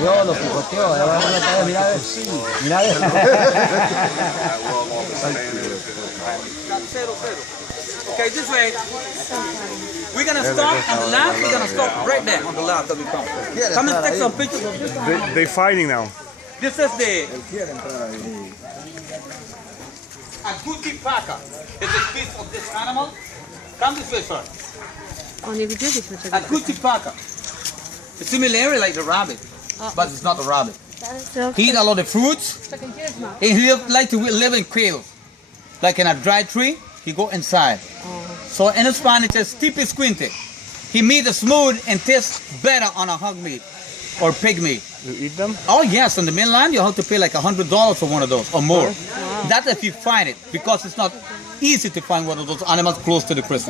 Lo picoteó, mirá. Okay, this way. We're gonna stop on the left. We're gonna stop right there on the left that we come. Come and take some pictures of this animal. They're fighting now. This is the Agouti paca. It's a piece of this animal. Come this way, sir. O, nie widzieliśmy czegoś. Agouti paca. It's similar like the rabbit, but it's not a rabbit. He eat a lot of fruits. He like to live in caves, like in a dry tree. He go inside. So in Spanish, it's tipo squinte. He meat is smooth and tastes better on a hog meat or pig meat. You eat them? Oh yes, on the mainland you have to pay like $100 for one of those or more. That's if you find it, because it's not easy to find one of those animals close to the prison.